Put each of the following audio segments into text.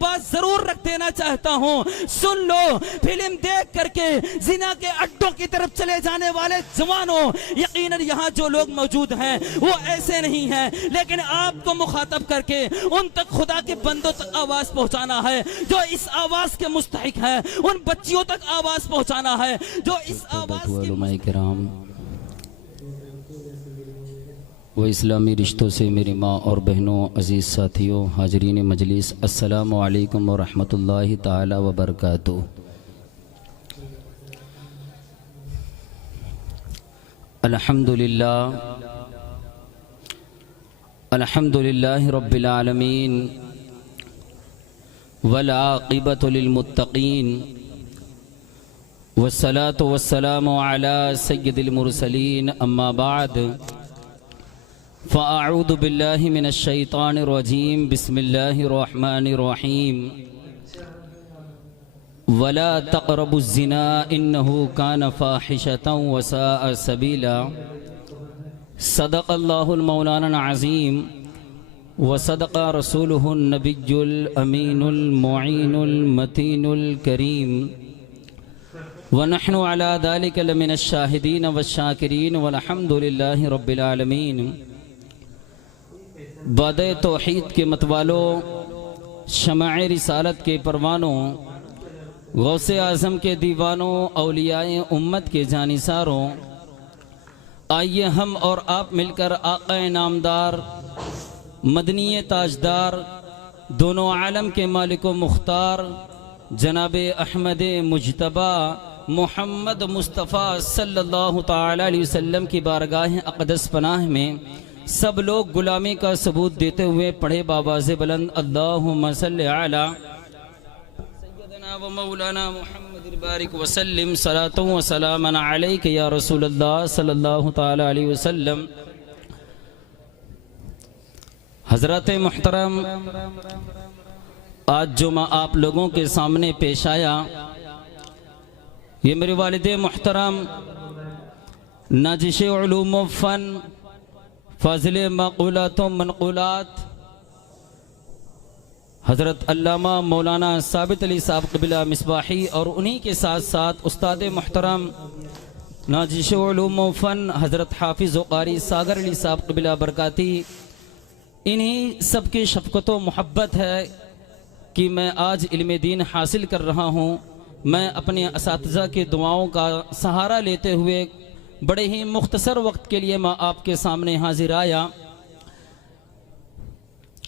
बात जरूर रख देना चाहता हूँ, सुन लो। फिल्म देख करके जिना के अड्डों की तरफ चले जाने वाले जवानों, यकीनन यहाँ जो लोग मौजूद हैं वो ऐसे नहीं हैं, लेकिन आपको मुखातब करके उन तक खुदा के बंदों तक आवाज पहुँचाना है जो इस आवाज के मुस्तहिक है, उन बच्चियों तक आवाज पहुँचाना है जो इस आवाज के वो इस्लामी रिश्तों से मेरी माँ और बहनों, अज़ीज़ साथियों, हाजरीन मजलिस, अस्सलामु अलैकुम व रहमतुल्लाहि ताला व बरकातुहू। अल्हम्दुलिल्लाहि रब्बिल आलमीन वल आक़िबतु लिल मुत्तक़ीन वस्सलातु वस्सलामु अला सय्यिदिल मुरसलीन, अम्मा बाद, फ़अऊज़ु बिल्लाहि मिनश शैतानिर रजीम, बिस्मिल्लाहिर रहमानिर रहीम। वला तक़रबुज़ ज़िना इन्नहु कान फ़ाहिशतन व साअ सबीला। सदक़ल्लाहुल मौलाना अज़ीम व सदक़ रसूलुहुन नबियुल अमीनुल मुईनुल मतीनुल करीम व नहनु अला ज़ालिका लमिनश शाहिदीन व शाकिरीन वल्हम्दुलिल्लाहि रब्बिल आलमीन। बादे तौहीद के मतवालों, शमाए रिसालत के परवानों, गौसे आज़म के दीवानों, औलियाए उम्मत के जानिसारों, आइए हम और आप मिलकर आक़ाए नामदार, मदनी ताजदार, दोनों आलम के मालिक व मुख्तार जनाबे अहमद मुजतबा मोहम्मद मुस्तफ़ा सल्लल्लाहु तआला अलैहि वसल्लम की बारगाह अक़दस पनाह में सब लोग गुलामी का सबूत देते हुए पढ़े बाबाज़े बुलंद, अल्लाहुम्मा सल्लि अला सय्यदना व मौलाना मुहम्मद बारिक वसल्लिम सलातु व सलामन अलैका या रसूलल्लाह सल्लल्लाहु तआला अलैहि वसल्लम। हज़रत मुहतरम, आज जो मैं आप लोगों के सामने पेश आया, ये मेरे वालिदे मुहतरम नाजिश उलूम व फ़न, फाजिले मक़ूलात व मनक़ूलात, हज़रत अल्लामा मौलाना साबित अली साहब क़िबला मिसबाही, और उन्हीं के साथ साथ उस्ताद मुहतरम नाजिश उलूम व फ़न हज़रत हाफिज़ व क़ारी सागर अली साहब क़िबला बरकाती, इन्हीं सब की शफ़क़त व मोहब्बत है कि मैं आज इल्म दीन हासिल कर रहा हूँ। मैं अपने असातिज़ा के दुआओं का सहारा लेते हुए बड़े ही मुख्तसर वक्त के लिए मैं आपके सामने हाजिर आया।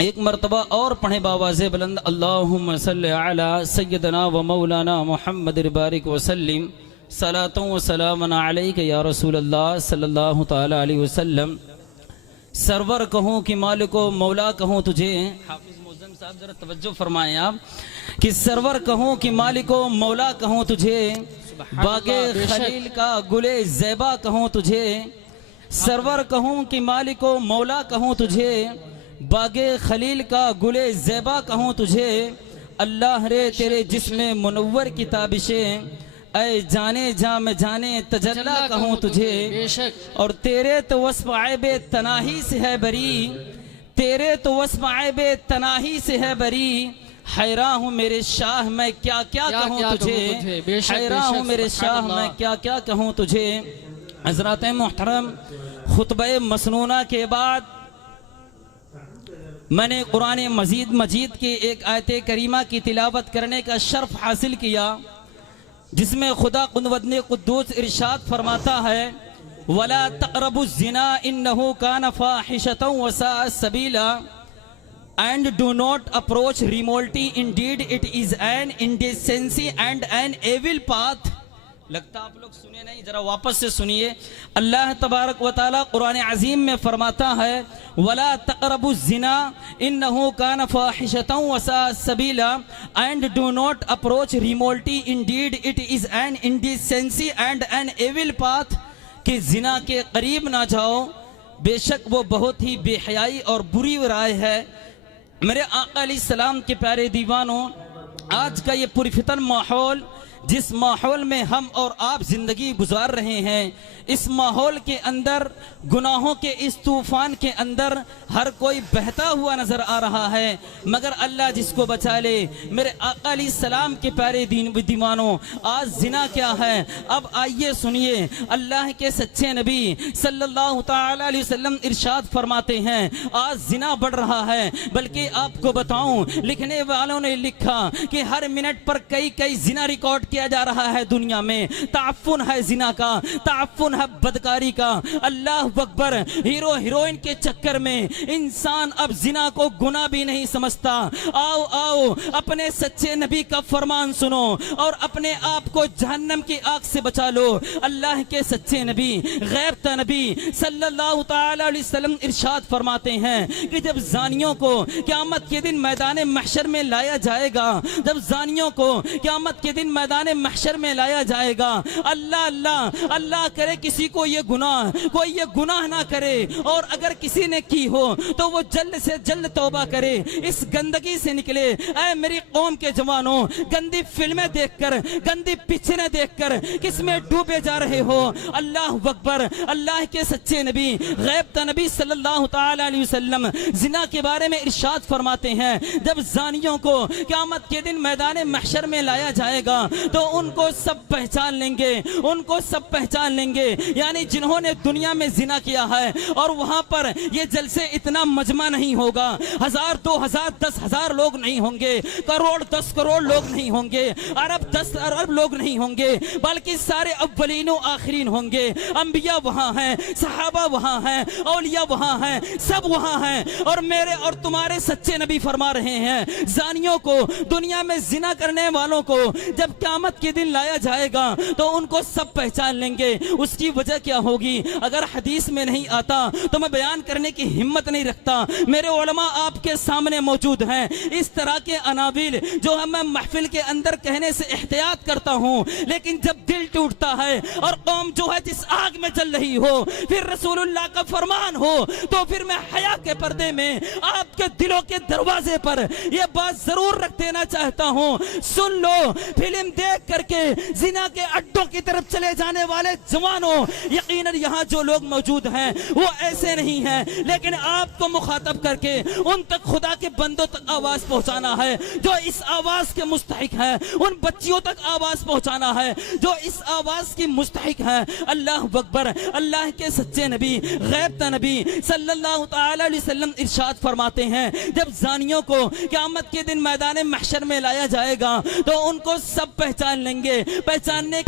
एक मरतबा और पढ़े बाबाज़े बुलंद, अल्लाहुम्मा सल्लि अला सय्यदना व मौलाना मुहम्मद बारिक वसल्लिम सलातु व सलामन अलैका या रसूलल्लाह सल्लल्लाहु तआला अलैहि वसल्लम। सरवर कहूँ कि मालिको मौला कहूँ तुझे, हाफिज मुअज़्ज़म साहब जरा तवज्जो फरमाएं आप, कि सरवर कहूँ कि मालिको मौला कहूँ तुझे, बागे खलील का गुले ज़ैबा कहूँ तुझे। सरवर कहूँ कि मालिको मौला कहूँ तुझे, बागे खलील का गुले ज़ैबा कहूँ तुझे। अल्लाह रे तेरे जिस्म मुनव्वर की ताबिशें, ऐ जाने जा मैं जाने तजल्ला कहूँ तुझे। और तेरे तो वस्फ़ ऐबे तनाही से है बरी, तेरे तो वस्फ़ ऐबे तनाही से है बरी। हैरान हूँ मेरे शाह मैं क्या क्या कहूँ तुझे, हैरान हूँ मेरे शाह मैं क्या क्या कहूँ तुझे। हज़रात मुहतरम, खुतबे मसनूना के बाद मैंने कुरान मजीद की एक आयत करीमा की तिलावत करने का शर्फ हासिल किया, जिसमें खुदा कुद्वत कुद्दूस इरशाद फरमाता है, वला तक़रबुज़ ज़िना इन्नहु कान फ़ाहिशतन व साअ सबीला, and do not approach immorality, indeed it is an indecency and an evil path। लगता आप लोग सुने नहीं, जरा वापस से सुनिए। अल्लाह तबारक व तआला कुरान अज़ीम में फरमाता है, वला तक़रबुज़ ज़िना इन्नहु कान फ़ाहिशतन व साअ सबीला, and do not approach immorality, indeed it is an indecency and an evil path। कि जिना के करीब ना जाओ, बेशक वो बहुत ही बेहयाई और बुरी राय है। मेरे आका अलैहिस्सलाम के प्यारे दीवानों, आज का ये पुरफितन माहौल जिस माहौल में हम और आप जिंदगी गुजार रहे हैं, इस माहौल के अंदर गुनाहों के इस तूफान के अंदर हर कोई बहता हुआ नजर आ रहा है, मगर अल्लाह जिसको बचा ले। मेरे आका अलैहिस्सलाम के प्यारे दीवानों, आज जिना क्या है? अब आइए सुनिए, अल्लाह के सच्चे नबी सल्लल्लाहु ताला अलैहि वसल्लम इरशाद फरमाते हैं, आज जिना बढ़ रहा है। बल्कि आपको बताऊं, लिखने वालों ने लिखा कि हर मिनट पर कई जिना रिकॉर्ड किया जा रहा है दुनिया में। ताफुन है जिना का, ताफुन है बदकारी का। अल्लाह अकबर। हीरो हीरोइन के चक्कर में इंसान अब जिना को गुनाह भी नहीं समझता। आओ आओ अपने सच्चे नबी का फरमान सुनो और अपने आप को जहन्नम की आग से बचा लो। अल्लाह के सच्चे नबी गैब नबी सल्लल्लाहु ताला अलैहि वसल्लम इरशाद फरमाते हैं कि जब जानियों को क़यामत के दिन मैदान महशर में लाया जाएगा, जब जानियों को क़यामत के दिन मैदान महशर में लाया जाएगा, अल्लाह अल्लाह अल्लाह करे किसी को ये गुनाह ना करे, और अगर किसी ने की हो तो वो जल्द से जल्द तौबा करे, इस गंदगी से निकले। ऐ मेरी कौम के जवानों, गंदी फिल्में देखकर, गंदी पिक्चरें देखकर किस में डूबे जा रहे हो? अल्लाह अकबर। अल्लाह के सच्चे नबी गैब नबी सल्लल्लाहु ताला अलैहि वसल्लम जिना के बारे में इरशाद फरमाते हैं, जब जानियों को क़यामत के दिन मैदान महशर में लाया जाएगा तो उनको सब पहचान लेंगे, उनको सब पहचान लेंगे। यानी जिन्होंने दुनिया में जिना किया है, और वहां पर ये जलसे इतना मजमा नहीं होगा, 1000 2000 10,000 लोग नहीं होंगे, करोड़ 10 करोड़ लोग नहीं होंगे, अरब 10 अरब लोग नहीं होंगे, बल्कि सारे अव्वलीन आखिरीन होंगे। अंबिया वहां हैं, सहाबा वहां हैं, औलिया वहां हैं, सब वहां हैं। और मेरे और तुम्हारे सच्चे नबी फरमा रहे हैं, जानियों को, दुनिया में जिना करने वालों को जब क़यामत के दिन लाया जाएगा तो उनको सब पहचान लेंगे। उसकी वजह क्या होगी? अगर हदीस में नहीं आता तो मैं बयान करने की हिम्मत नहीं रखता। मेरे उलमा आपके सामने मौजूद हैं। इस तरह के अनाविल जो मैं महफिल के अंदर कहने से एहतियात करता हूं, लेकिन जब दिल टूटता है और कौम जो है जिस आग में जल रही हो, फिर रसूलुल्लाह का फरमान हो, तो फिर मैं हया के पर्दे में आपके दिलों के दरवाजे पर यह बात जरूर रख देना चाहता हूं। सुन लो, फिल्म देख करके जिना के अड्डों की तरफ चले जाने वाले जवानों, यकीनन यहाँ जो लोग मौजूद हैं वो ऐसे नहीं हैं, लेकिन आपको मुखातब करके उन तक खुदा के बंदों तक आवाज पहुंचाना है जो इस आवाज के मुस्तहिक है, उन बच्चियों तक आवाज पहुंचाना है जो इस आवाज की मुस्तहिक है। अल्लाह अकबर। अल्लाह के सच्चे नबी गैब नबी सल्लल्लाहु ताला अलैहि वसल्लम इरशाद फरमाते हैं, जब जानियों को क़यामत के दिन मैदान महशर में लाया जाएगा तो उनको सब पहचान लेंगे। पहचानने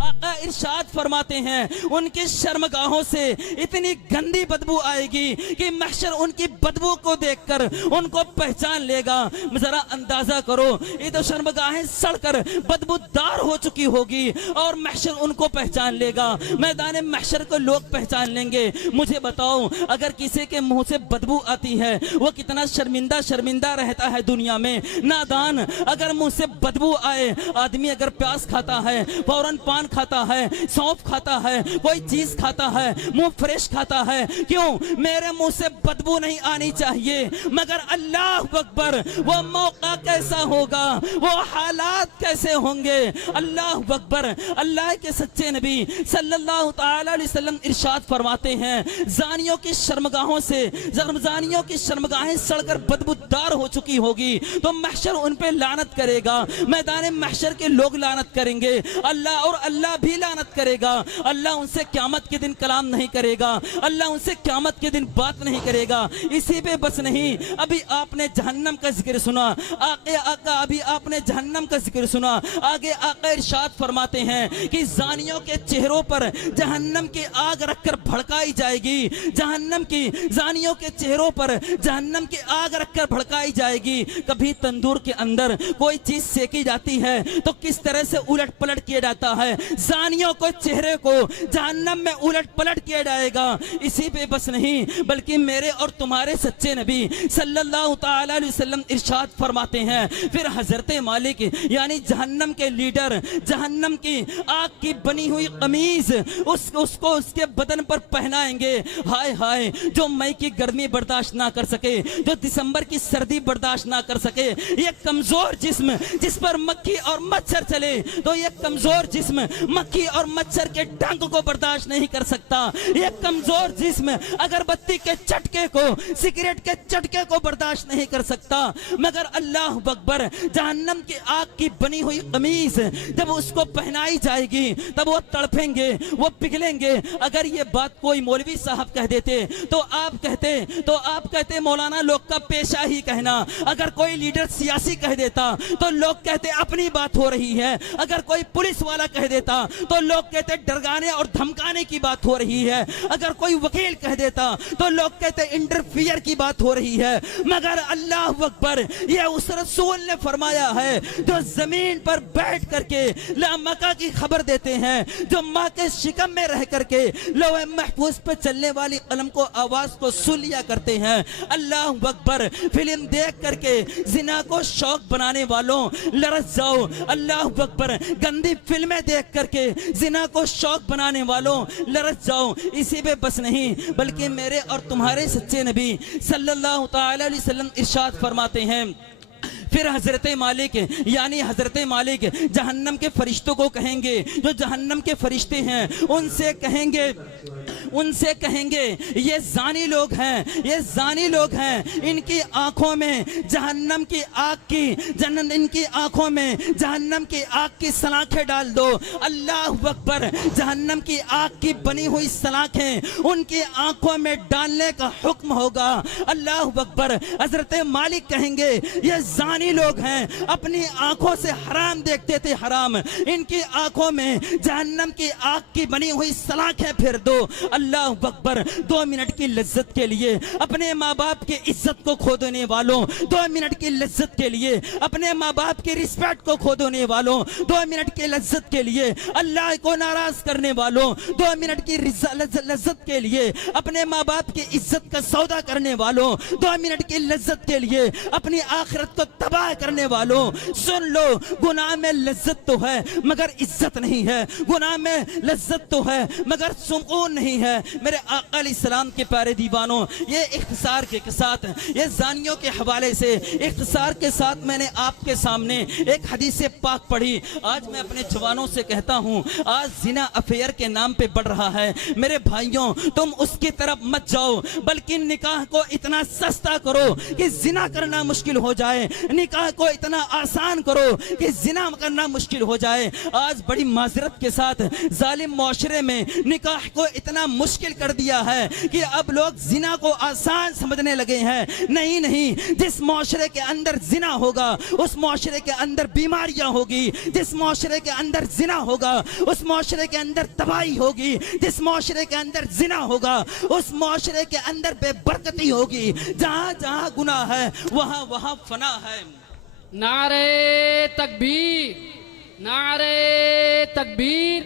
आका इरशाद फरमाते हैं, उनकी शर्मगाहों से इतनी गंदी बदबू आएगी कि महशर उनकी बदबू को देखकर उनको पहचान लेगा। जरा अंदाजा करो, ये तो शर्मगाहें सड़कर बदबूदार हो चुकी होगी और महशर उनको पहचान लेगा, मैदान महशर को लोग पहचान लेंगे। मुझे बताओ, अगर किसी के मुंह से बदबू आती है वो कितना शर्मिंदा रहता है दुनिया में। नादान, अगर मुंह से बदबू आए, आदमी अगर प्याज खाता है, फौरन पान खाता है, सौंफ खाता है, कोई चीज खाता है, मुंह फ्रेश खाता है। क्यों? मेरे मुंह से बदबू नहीं आनी चाहिए। मगर अल्लाह अकबर, वो मौका कैसा होगा, वो हालात कैसे होंगे? अल्लाह अकबर। अल्लाह के सच्चे नबी सल्लल्लाहु ताला अलैहि वसल्लम इरशाद फरमाते हैं, जानियों की शर्मगाहों से, जानियों की शर्मगाहें सड़कर बदबूदार हो चुकी होगी तो महशर उन पे लानत करेगा, मैदान महशर के लोग लानत करेंगे, अल्लाह और अल्लाह भी लानत करेगा। अल्लाह उनसे क़यामत के दिन कलाम नहीं करेगा, अल्लाह उनसे क़यामत के दिन बात नहीं करेगा। इसी पे बस नहीं, अभी आपने जहन्नम का जिक्र सुना, आका अभी आपने जहन्नम का जिक्र सुना। आगे आका इरशाद फरमाते हैं कि जानियों के चेहरों पर जहन्नम की आग रखकर भड़काई जाएगी, जहन्नम की जानियों के चेहरों पर जहन्नम की आग रखकर भड़काई जाएगी। कभी तंदूर के अंदर कोई चीज सेकी जाती है तो किस तरह से उलट पलट किया जाता है, जानियों को चेहरे को जहन्नम में उलट पलट किया जाएगा। इसी पे बस नहीं बल्कि मेरे और तुम्हारे सच्चे नबी सल्लल्लाहु ताला अलैहि वसल्लम इरशाद फरमाते हैं, फिर हजरत मालिक यानी जहन्नम के लीडर जहन्नम की आग की बनी हुई कमीज उसको उसके बदन पर पहनाएंगे। हाय हाय, जो मई की गर्मी बर्दाश्त ना कर सके, जो दिसंबर की सर्दी बर्दाश्त ना कर सके, ये कमजोर जिस्म जिस पर मक्खी और मच्छर चले तो ये कमजोर जिस्म मक्खी और मच्छर के डंक को बर्दाश्त नहीं कर सकता। ये कमजोर जिस्म अगरबत्ती के चटके को सिगरेट के चटके को बर्दाश्त नहीं कर सकता। मगर अल्लाह अकबर, जहन्नम की आग की बनी हुई कमीज जब उसको पहनाई जाएगी तब वो तड़पेंगे, वो पिघलेंगे। अगर ये बात कोई मौलवी साहब कह देते तो आप कहते मौलाना लोग का पेशा ही कहना। अगर कोई लीडर सियासी कह देता तो लोग कहते अपनी बात हो रही है। अगर कोई पुलिस वाला कह देता तो लोग कहते डरगाने और धमकाने की बात हो रही है। अगर कोई वकील कह देता तो लोग कहते इंटरफियर की बात हो रही है। मगर अल्लाह अकबर, ये उस रसूल ने फरमाया है जो जमीन पर बैठ करके लामका की खबर देते हैं, जो माँ के शिकम में रह करके लोहे महफूज पे चलने वाली कलम को आवाज को सुन लिया करते हैं। अल्लाह अकबर, फिल्म देख करके जिना को शौक बनाने वालों लरस जाओ। अल्लाह अकबर, गंदी फिल्में देख करके जिना को शौक बनाने वालों लरस जाओ। इसी पे बस नहीं बल्कि मेरे और तुम्हारे सच्चे नबी सल्लल्लाहु ताला अलैहि वसल्लम इरशाद फरमाते हैं, फिर हजरत मालिक यानी हजरत मालिक जहन्नम के फरिश्तों को कहेंगे, जो जहन्नम के फरिश्ते हैं उनसे कहेंगे ये जानी लोग हैं, इनकी आंखों में जहन्नम की आग की सलाखें डाल दो। अल्लाह अकबर, जहन्नम की आग की बनी हुई सलाखें उनकी आंखों में डालने का हुक्म होगा। अल्लाह अकबर, हजरत मालिक कहेंगे ये जानी लोग हैं, अपनी आंखों से हराम देखते थे हराम, इनकी आंखों में जहन्नम की आग की बनी हुई सलाखें फिर दो। अल्लाह अकबर, 2 मिनट की लज्जत के लिए अपने माँ बाप की इज्जत को खो देने वालों, 2 मिनट की लज्जत के लिए अपने माँ बाप की रिस्पेक्ट को खो देने वालों, 2 मिनट की लज्जत के लिए अल्लाह को नाराज करने वालों, 2 मिनट की लज्जत के लिए अपने माँ बाप की इज्जत का सौदा करने वालों, 2 मिनट की लज्जत के लिए अपनी आखिरत को तबाह करने वालों, सुन लो, गुनाह में लज्जत तो है मगर इज्जत नहीं है, गुनाह में लज्जत तो है मगर सुकून नहीं है। मेरे आका अलैहिस्सलाम के प्यारे दीवानों, ये इख्तिसार के साथ, ये जानियों के हवाले से इख्तिसार के साथ मैंने आपके सामने एक हदीस पाक पढ़ी। आज मैं अपने जवानों से कहता हूँ, आज जिना अफेयर के नाम पे बढ़ रहा है। मेरे भाइयों, तुम उसकी तरफ मत जाओ, बल्कि निकाह को इतना सस्ता करो कि जिना करना मुश्किल हो जाए, निकाह को इतना आसान करो कि जिना करना मुश्किल हो जाए। आज बड़ी माजरत के साथ जालिम मुआशरे में निकाह को इतना मुश्किल कर दिया है कि अब लोग जिना को आसान समझने लगे हैं। नहीं, जिस मुआशरे के अंदर जिना होगा उस मुआशरे के अंदर बीमारियां होगी, जिस मुआशरे के अंदर जिना होगा उस मुआशरे के अंदर तबाही होगी, जिस मुआशरे के अंदर जिना होगा उस मुआशरे के अंदर बेबरकती होगी। जहां जहां गुनाह है वहां वहां फना है। नारे तकबीर, नारे तकबीर,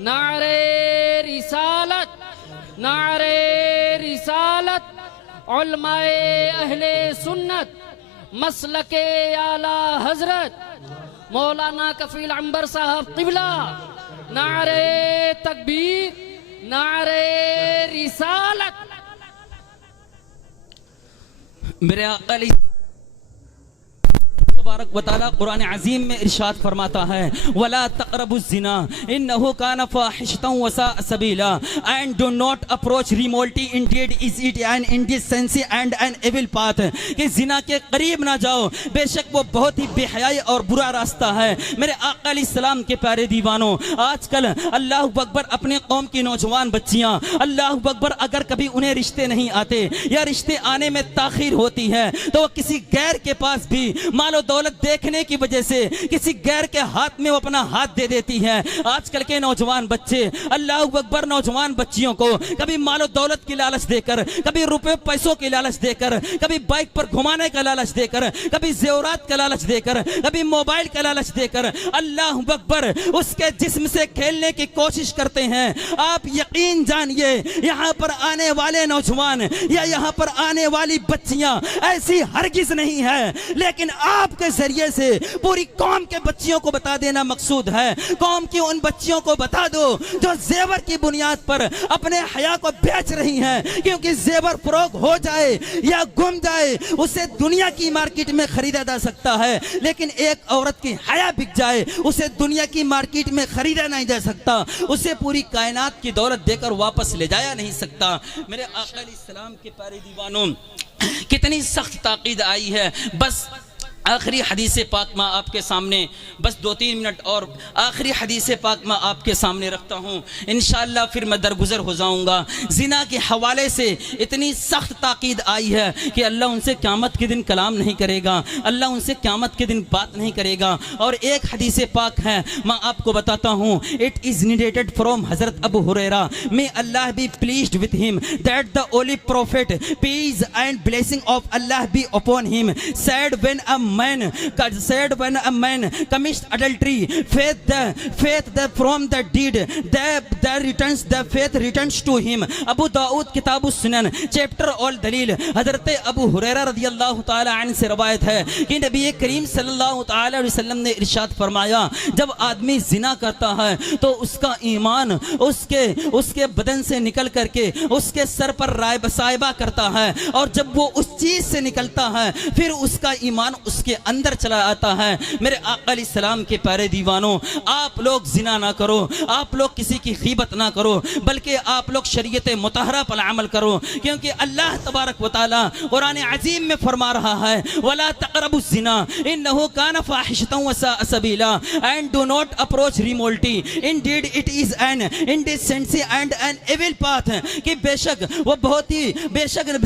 नारे रिसालत, नारे रिसालत, उलमाए अहले सुन्नत, मसलके आला हजरत मौलाना कफील अंबर साहब क़िबला। नारे तकबीर, नारे रिसालत। मेरे आका तबारक व तआला कुरान अजीम में इरशाद फरमाता है, वला तक़रबुज़ ज़िना इन्नहु कान फ़ाहिशतन व साअ सबीला, and do not approach remotely, indeed is it an indecency and an evil path, कि जिना के करीब ना जाओ, बेशक वो बहुत ही बेहयाई और बुरा रास्ता है। मेरे आका अलैहिस्सलाम के प्यारे दीवानों, आजकल अल्लाह अकबर अपने कौम की नौजवान बच्चियां, अल्लाह अकबर अगर कभी उन्हें रिश्ते नहीं आते या रिश्ते आने में ताखीर होती है तो वो किसी गैर के पास भी मालो दौलत देखने की वजह से किसी गैर के हाथ में वो अपना हाथ दे देती है। आजकल के नौजवान बच्चे, अल्लाह अकबर, नौजवान बच्चियों को कभी मालो दौलत की लालच देकर, कभी रुपए पैसों की लालच देकर, कभी बाइक पर घुमाने का लालच देकर, कभी जेवरात का लालच देकर, कभी मोबाइल का लालच देकर अल्लाह अकबर उसके जिस्म से खेलने की कोशिश करते हैं। आप यकीन जानिए यहाँ पर आने वाले नौजवान या यहाँ पर आने वाली बच्चियां ऐसी हरगिज नहीं है, लेकिन आपके जरिए से पूरी कौम के बच्चियों को बता देना मकसूद है। कौम की उन बच्चियों को बता दो जो जेवर की बुनियाद पर अपने हया को बेच रही हैं, क्योंकि जेवर फरोग हो जाए या गुम जाए उसे दुनिया की मार्केट में खरीदा जा सकता है, लेकिन एक औरत की हया बिक जाए उसे दुनिया की मार्केट में खरीदा नहीं जा सकता, उसे पूरी कायनात की दौलत देकर वापस ले जाया नहीं सकता। मेरे आका अलैहिस्सलाम के प्यारे दीवानों, कितनी सख्त ताकीद आई है। बस आखिरी हदीस पाक मैं आपके सामने, बस 2-3 मिनट और आखिरी हदीस पाक मैं आपके सामने रखता हूँ, इंशाअल्लाह फिर मैं दरगुजर हो जाऊँगा। जिना के हवाले से इतनी सख्त ताकीद आई है कि अल्लाह उनसे क़यामत के दिन कलाम नहीं करेगा, अल्लाह उनसे क़यामत के दिन बात नहीं करेगा। और एक हदीस पाक है मैं आपको बताता हूँ, it is narrated from Hazrat Abu Hurairah, may Allah be pleased with him, that the holy prophet peace and blessing of Allah be upon him said when a man commits adultery, faith from the deed, the faith returns to him. Abu Dawud किताब Sunan chapter और दलील। हजरत अबू हुरैरा रज़ी अल्लाह ताला अन्हु से रवायत है कि नबी करीम सल्लल्लाहु ताला अलैहि वसल्लम ने इरशाद फरमाया, जब आदमी जिना करता है तो उसका ईमान उसके बदन से निकल करके उसके सर पर साइबा करता है, और जब वो उस चीज से निकलता है फिर उसका ईमान उसके अंदर चला आता है। मेरे आका अलैहिस्सलाम के प्यारे दीवानों, आप लोग जिना ना करो, आप लोग किसी की गीबत ना करो, बल्कि आप लोग शरीयत मुतहरा पर अमल करो, क्योंकि अल्लाह तबारक व तआला कुरान अजीम में फरमा रहा है, वला तक़रबु ज़िना इन्नहु कान फ़ाहिशतन व साअ सबीला, and do not approach remotely, indeed it is an indecency and an evil path, कि बेशक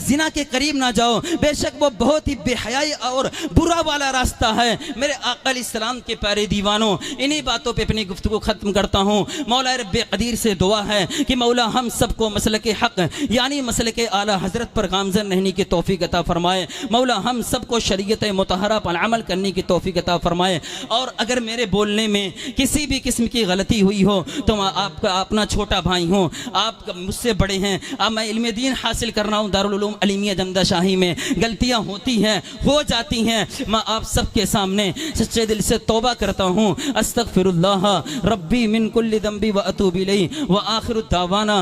जिना के करीब ना जाओ, बेशक वो बहुत ही बेहयाई और बुरा वाला रास्ता है। मेरे आका अलैहिस्सलाम के प्यारे दीवानों, इन्हीं बातों पे अपनी गुफ्तगू खत्म करता हूँ। मौला रब्बे कदीर से दुआ है कि मौला हम सबको मसलके हक यानी मसलके आला हजरत पर गामज़न रहने की तौफीक अता फरमाए। मौला हम सबको शरीयत मुतहरा पर अमल करने की तौफीक अता फरमाए। और अगर मेरे बोलने में किसी भी किस्म की गलती हुई हो तो मैं आपका अपना छोटा भाई हूँ, आप मुझसे बड़े हैं, अब मैं इल्म दीन हासिल कर रहा हूँ दारुल उलूम अलीमिया जमदा शाही में। गलतियाँ होती हैं, हो जाती हैं, मैं आप सबके सामने सच्चे दिल से तौबा करता हूँ। अस्तगफिरुल्लाह रब्बी मिन कुल्लि दंबी व अतूबु इलैहि व आखिरु दावाना